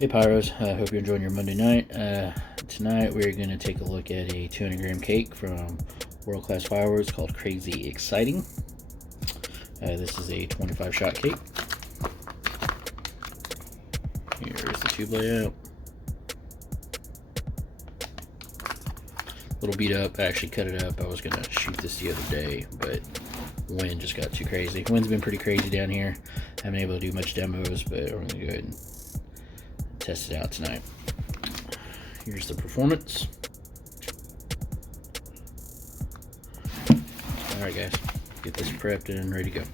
Hey Pyros, I hope you're enjoying your Monday night. Tonight we're going to take a look at a 200 gram cake from World Class Fireworks called Crazy Exciting. This is a 25 shot cake. Here's the tube layout. A little beat up. I actually cut it up. I was going to shoot this the other day, but wind just got too crazy. Wind's been pretty crazy down here. Haven't been able to do much demos, but we're going to go ahead and test it out tonight. Here's the performance. Alright guys, get this prepped and ready to go.